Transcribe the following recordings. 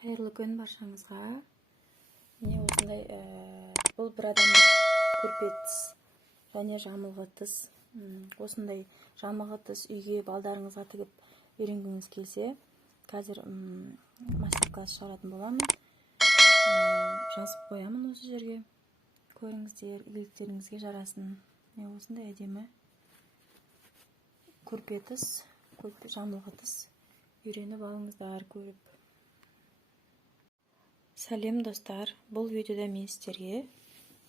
Қайырлы күн баршаңызға. Міне осындай бұл бір адамдық көрпе тіс және жамылғы тіс. Осындай жамылғы тіс үйге балдарыңызға тігіп үйренгіңіз келсе, қазір мастер-класс шығаратын боламын. Жазып қоямын осы жерге. Көріңіздер, игіліктеріңізге жарасын. Міне осындай әдемі көрпе тіс, жамылғы тіс үйреніп алыңыздар көріп. Сәлем достар, бұл видеода мен сіздерге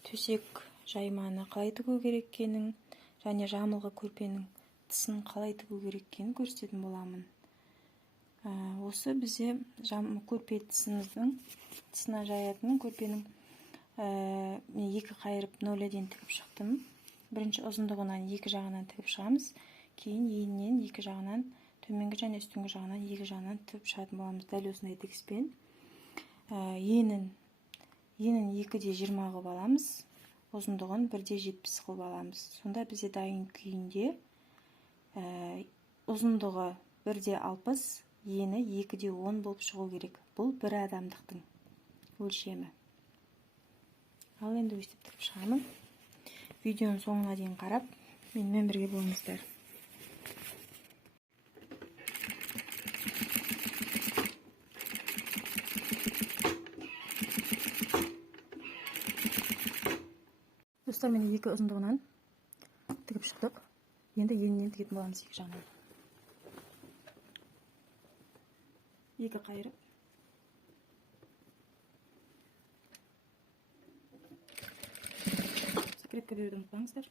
төсек жайманы қалай тігу керек екенін және жамылғы көрпенің тісін қалай тігу керек екенін көрсететін боламын. Осы бізде көрпе тісіне жаятын көрпенің мен екі қайырып нөлден тігіп шықтым. Бірінші ұзындығынан екі жағынан тігіп шығамыз. Кейін енінен екі жағынан, төменгі және үстіңгі жағынан екі жағынан тігіп шығатын боламыз. Дәл осындай тігіспен. Енін 2,20 қылып аламыз, ұзындығын 1,70 қылып аламыз. Сонда бізде дайын күйінде ұзындығы 1,60, ені 2,10 болып шығу керек. Бұл бір адамдықтың өлшемі. Ал енді өстіп тігіп шығамын. Видеоның соңына дейін қарап, менімен бірге болыңыздар. Достар, мен екі ұзындығынан тігіп шықтық. Енді енінен тігетін боламыз екі жағынан. Екі қайырып. Закрепка беруді ұмытпаңыздар.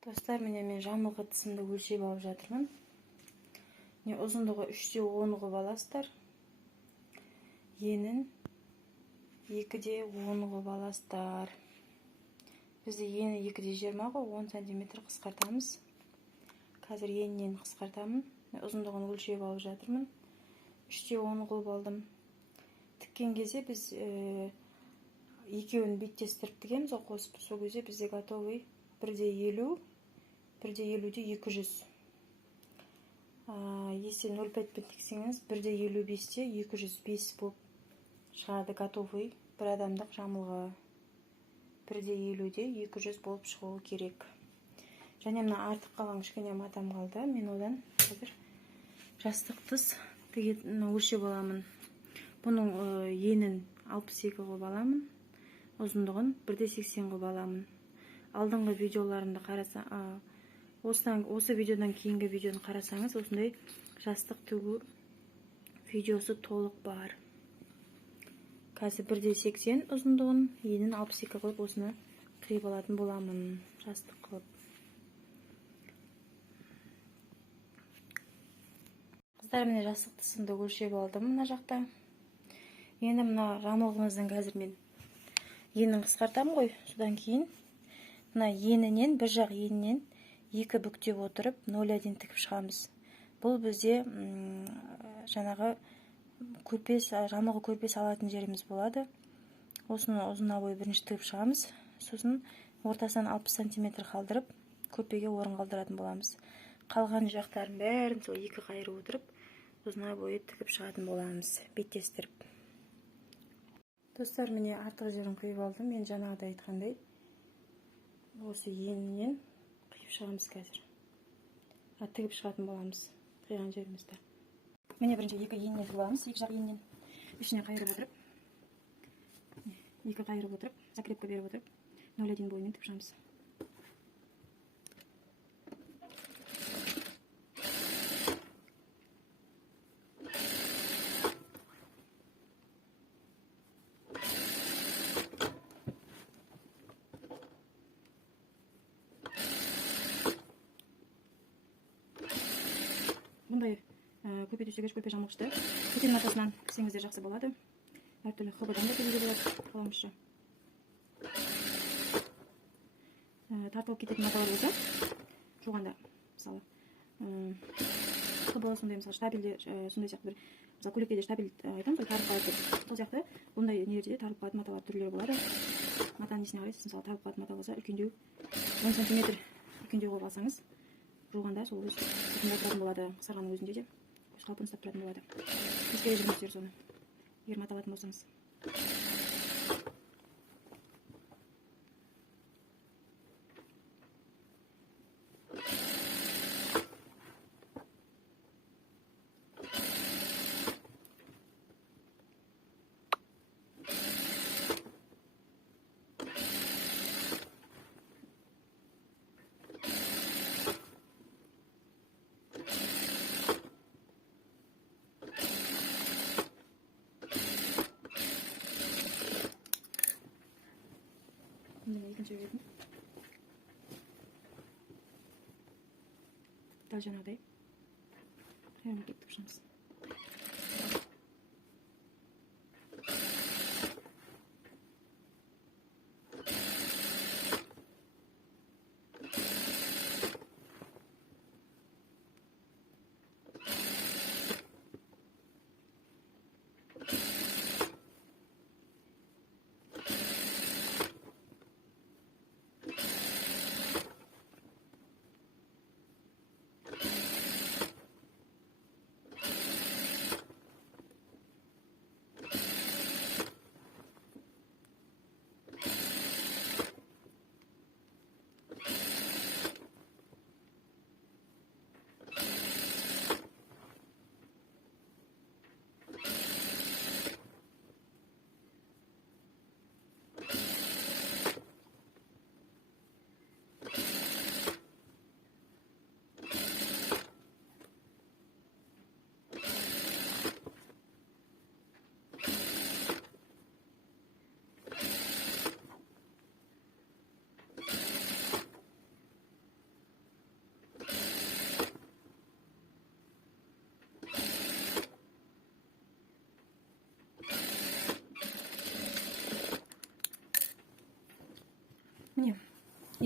Достар, міне мен жамылғы тысымды өлшеп алып жатырмын. Міне ұзындығы 3/10 қылып аласыздар. Енін 2/10 қылып аласыздар. Бізде ені 2/20 ғой, 10 см қысқартамыз. Қазір енінен қысқартамын. Ұзындығын өлшеп алып жатырмын. 3/10 қылып алдым. Тіккен кезде біз екеуін беттестіріп тігеміз, қосып. Сол кезде бізде готовый 1/50, 1/50-де 200. Если 0,5-пен тіксеңіз, 1/55-те 205 болып шығады готовый бір адамдық жамылғы. 1/50-де 200 болып шығуы керек. Және мына артық қалған кішкене матам қалды. Мен одан қазір жастық тыс өлшеп аламын. Бұның енін 62 қылып аламын. Ұзындығын 1/80 қылып аламын. Алдыңғы видеоларымды қараса, осы видеодан кейінгі видеоны қарасаңыз, осындай жастық тігу видеосы толық бар. Қазір 1/80 ұзындығын, енін 62 қылып осыны қиып алатын боламын, жастық қылып. Қыздар, міне жастық тысымды өлшеп алдым мына жақта. Енді мына жамылғымыздың қазір мен енін қысқартамын ғой. Содан кейін мына енінен, бір жақ енінен 2 бүктеп отырып 0,1 тігіп шығамыз. Бұл бізде жаңағы жамылғы көрпес алатын жеріміз болады. Осыны ұзына бойы бірінші тігіп шығамыз. Сосын ортасынан 60 см қалдырып, көрпеге орын қалдыратын боламыз. Қалған жақтарын бәрін сол 2 қайырып отырып, ұзына бойы тігіп шығатын боламыз, беттестіріп. Достар, міне артық жерін қиып алдым. Мен жаңағыда айтқандай, осы енінен қиып шығамыз қазір. Тігіп шығатын боламыз қиған жерімізді. Міне бірінші 2 енінен тігіп аламыз, 2 жақ енінен ішіне қайырып отырып, 2 қайырып отырып, закрепка беріп отырып, 0,1 бойымен тігіп шығамыз. Бұндай көпе төсегіш, көрпе жамылғышты көтен матасынан тіксеңіздер жақсы болады. Әртүрлі хабадан да тігуге болады, қаламызша. Тартылып кететін маталар болса, жуғанда, мысалы, хабала сондай, мысалы, штабельде, сондай сияқты бір, мысалы, көйлекте штабель айтамыз ғой, тарылып қалады деп. Сол сияқты, бұндай нелерде тарылып қалатын маталар түрлері болады. Матаның несіне қарайсыз, мысалы, тарылып қалатын мата болса, үлкендеу, 10 см үлкендеу қылып алсаңыз, жуғанда сол өз қалпында тұратын болады. Қысқарғанның өзінде де өз қалпын ұстап тұратын болады. Ескере жүріңіздер соны, егер мата алатын болсаңыз. Екінші бетін дәл жаңағыдай қайырма келіп тігіп шығамыз.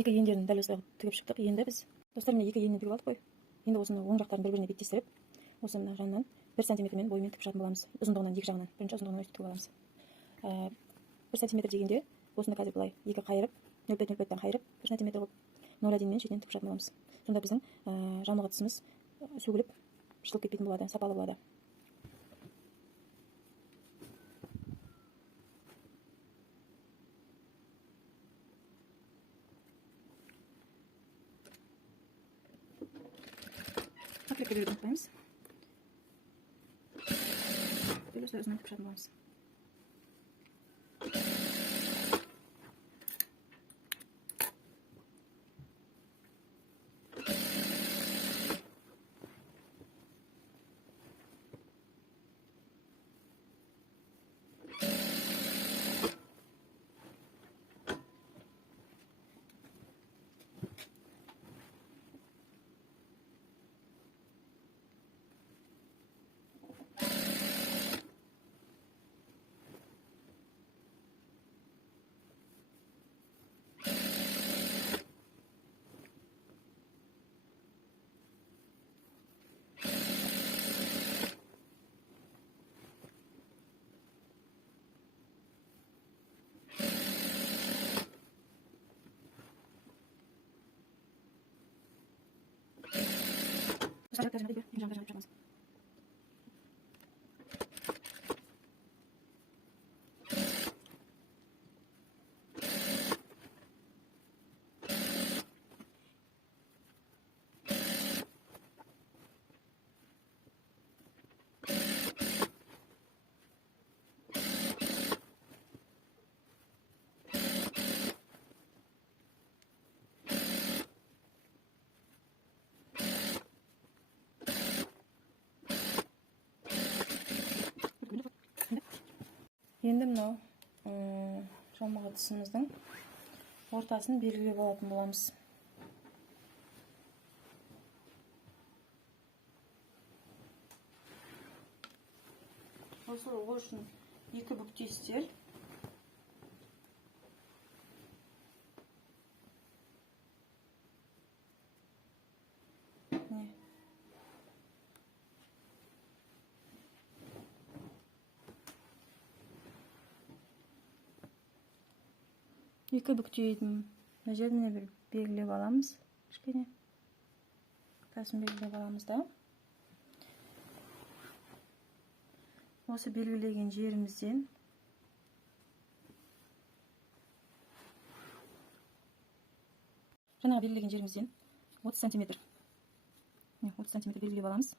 екі ендерін дәл осылай тігіп шықтық. Енді біз достар міне екі енін тігіп алдық қой. Енді осыны оң жақтарын бір-біріне беттестіріп, осы мына жанынан 1 сантиметрмен бойымен тігіп шығатын боламыз. Ұзындығынан екі жағынан. Бірінші ұзындығынан өстіп тігіп аламыз. 1 сантиметр дегенде осыны қазір былай екі қайырып, 0,5-0,5-тен қайырып 1 сантиметр қылып 0,1-мен шетінен тігіп шығатын боламыз. Сонда біздің жамылғы тұсымыз сөгіліп, шылып кетпейтін болады, сапалы болады. Закрепке беруді ұмытпаймыз. Böyle өзінен тігіп шығатын боламыз. Sarı tercüme değil, imza tercüme yapacağız. Енді мынау жамылғы тұсымыздың ортасын белгілеп алатын боламыз. Осы ол үшін екі бүктестер. Екі бүктейдің мына жеріне бір белгілеп аламыз. Кішкене тасын белгілеп аламыз да. Осы белгілеген жерімізден жаңағы белгілеген жерімізден 30 сантиметр. 30 сантиметр белгілеп аламыз.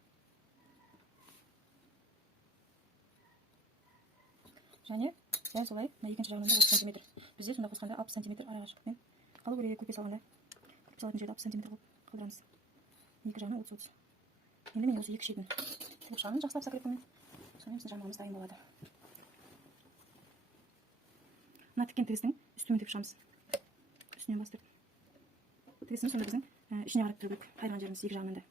Және дәл солай екінші жағынан 30 сантиметр. Бізде сонда қосқанда 60 сантиметр арақашықтықпен қалу керек. Көрпе салғанда көрпе салатын жерде 60 сантиметр қылып қалдырамыз. Екі жағынан 30-30. Енді мен осы екі шетін тігіп шығамын жақсылап закрепкамен. Сонымен біздің жамылғымыз дайын болады. Мына тіккен тігістің үстімен тігіп шығамыз. Үстінен бастырып. Тігісіміз сонда біздің ішіне қарап тұру керек. Қайырған жеріміз екі жағынан да.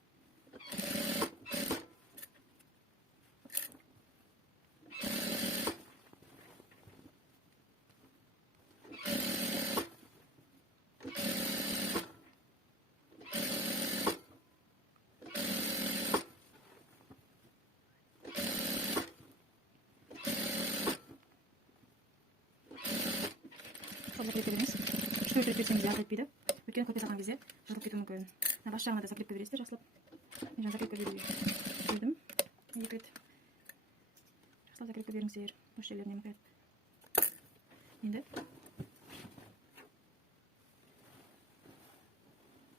Закрепке береміз. Үш төрт рет берсеңіз артып кетпейді. Өйткені көрпе салған кезде жыртылып кетуі мүмкін. Бас жағына да закрепке бересіздер жақсылап. Мен закрепке бердім. Екі рет. Жақсылап закрепке беріңіздер. Осы жерлеріне мұқият. Енді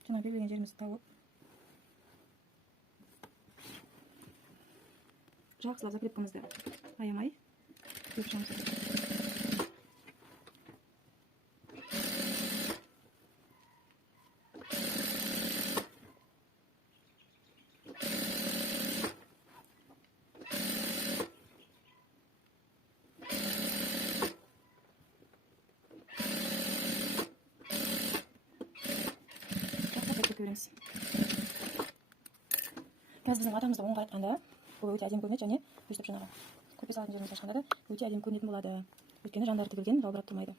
жаңа белгілеген жерімізді тауып жақсылап закрепкамызды аямай тігіп шығамыз. Көріңіз. Қазір біздің атамызды оңға айтқанда бұл өте әдемі көрінеді, және өстіп жаңағы көрпе салатын жерімізді ашқанда да өте әдемі көрінетін болады. Өйткені жандары тігілген, жалбырап тұрмайды.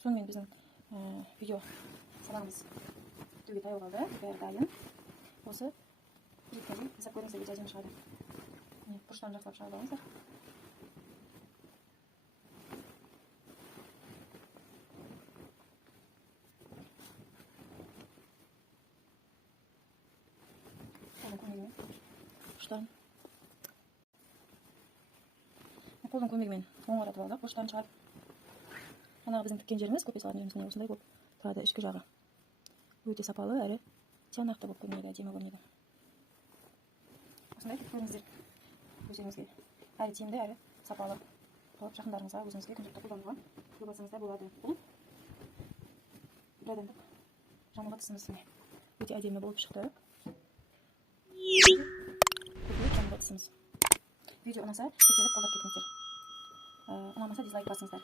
Сонымен біздің видео сабағымыз бітуге таяу қалды. Бәрі дайын. Осы жеткен соң жасап көріңіздер, өте әдемі шығады. Міне бұрыштарын жақсылап шығарып алыңыздар. Қолдың көмегімен оңғаратып алдық, бұрыштарын шығарып. Жаңағы біздің тіккен жеріміз көпес алған жеріміз осындай болып тұрады. Ішкі жағы өте сапалы әрі тиянақты болып көрінеді, әдемі көрінеді. Осындай көріңіздер, өздеріңізге әрі тиімді әрі сапалы қылып жақындарыңызға өзіңізге күнделікті қолдануға үлгі алсаңыздар болады. Бұл бір адамдық жамылғы тысымыз өте әдемі болып шықты. Жамылғы тысымыз. Видео ұнаса тіркеліп қолдап кетіңіздер. Ұнамаса дизлайк басыңыздар.